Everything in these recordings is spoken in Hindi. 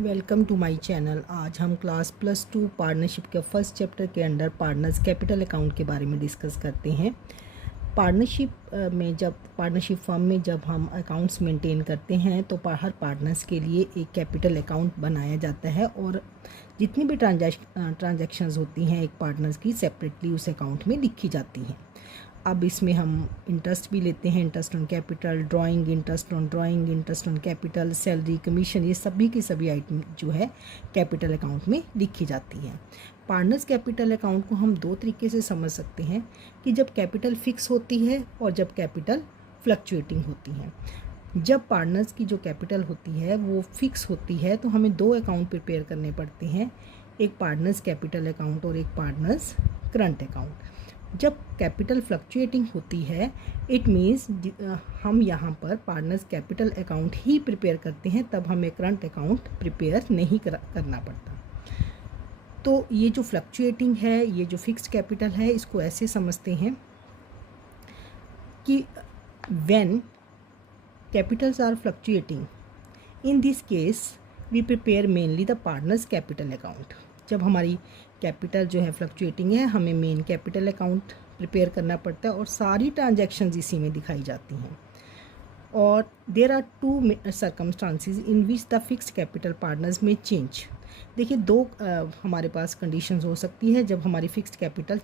Welcome to my channel. आज हम क्लास +2 पार्टनरशिप के फर्स्ट चैप्टर के अंडर पार्टनर्स कैपिटल अकाउंट के बारे में डिस्कस करते हैं। पार्टनरशिप फर्म में जब हम अकाउंट्स मेंटेन करते हैं तो हर पार्टनर्स के लिए एक कैपिटल अकाउंट बनाया जाता है और जितनी भी ट्रांजैक्शंस होती हैं एक पार्टनर्स की सेपरेटली उस अकाउंट में लिखी जाती हैं। अब इसमें हम इंटरेस्ट भी लेते हैं, interest on capital, drawing, interest on drawing, interest on capital, salary, commission, ये सभी की सभी आइटम जो है कैपिटल अकाउंट में लिखी जाती है। पार्टनर्स कैपिटल अकाउंट को हम दो तरीके से समझ सकते हैं कि जब कैपिटल फिक्स होती है और जब कैपिटल फ्लक्चुएटिंग होती है। जब पार्टनर्स की जो कैपिटल होती है वो फिक्स होती है तो हमें दो अकाउंट प्रिपेयर करने पड़ते हैं, एक पार्टनर्स कैपिटल अकाउंट और एक पार्टनर्स करंट अकाउंट। जब कैपिटल फ्लक्चुएटिंग होती है इट मीन्स हम यहाँ पर पार्टनर्स कैपिटल अकाउंट ही प्रिपेयर करते हैं, तब हमें करंट अकाउंट प्रिपेयर नहीं करना पड़ता। तो ये जो फ्लक्चुएटिंग है, ये जो फिक्स्ड कैपिटल है, इसको ऐसे समझते हैं कि when capitals are fluctuating in this case we prepare mainly the partners capital account. जब हमारी कैपिटल जो है फ्लक्चुएटिंग है हमें मेन कैपिटल अकाउंट प्रिपेयर करना पड़ता है और सारी ट्रांजैक्शंस इसी में दिखाई जाती हैं। और there are two circumstances in which the fixed capital partners में चेंज। देखिए दो हमारे पास कंडीशंस हो सकती है जब हमारी फिक्स्ड कैपिटल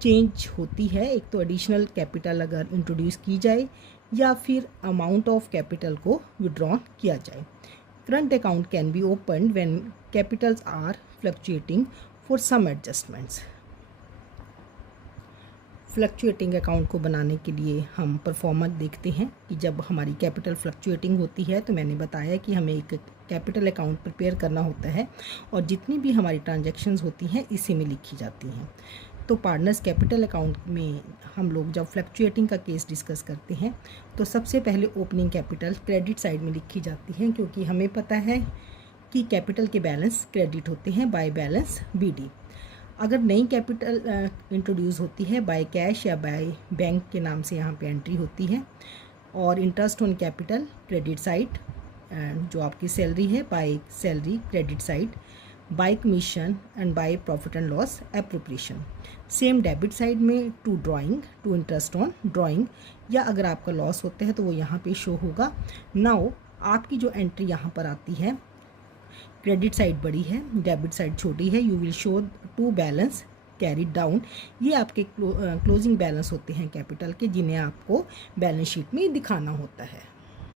चेंज होती है। एक तो एडिशनल कैपिटल अगर इंट्रोड्यूस की जाए या फिर अमाउंट ऑफ कैपिटल को विड्रॉ किया जाए। Current account can be opened when capitals are fluctuating for some adjustments. Fluctuating account को बनाने के लिए हम परफॉर्मेंस देखते हैं कि जब हमारी कैपिटल फ्लक्चुएटिंग होती है तो मैंने बताया कि हमें एक कैपिटल अकाउंट प्रिपेयर करना होता है और जितनी भी हमारी ट्रांजैक्शंस होती हैं इसी में लिखी जाती हैं। तो पार्टनर्स कैपिटल अकाउंट में हम लोग जब फ्लक्चुएटिंग का केस डिस्कस करते हैं तो सबसे पहले ओपनिंग कैपिटल क्रेडिट साइड में लिखी जाती है, क्योंकि हमें पता है कि कैपिटल के बैलेंस क्रेडिट होते हैं बाय बैलेंस BD। अगर नई कैपिटल इंट्रोड्यूस होती है बाय कैश या बाय बैंक के नाम से यहाँ पे एंट्री होती है। और interest on capital credit side, जो आपकी सैलरी है by salary credit side, by commission and by profit and loss appropriation. Same debit side में to drawing, to interest on drawing, या अगर आपका लॉस होता है तो वो यहाँ पे शो होगा। नाउ आपकी जो एंट्री यहाँ पर आती है, क्रेडिट साइड बड़ी है, डेबिट साइड छोटी है, you will show to balance carried down. ये आपके क्लोजिंग बैलेंस होते हैं कैपिटल के, जिन्हें आपको बैलेंस शीट में दिखाना होता है।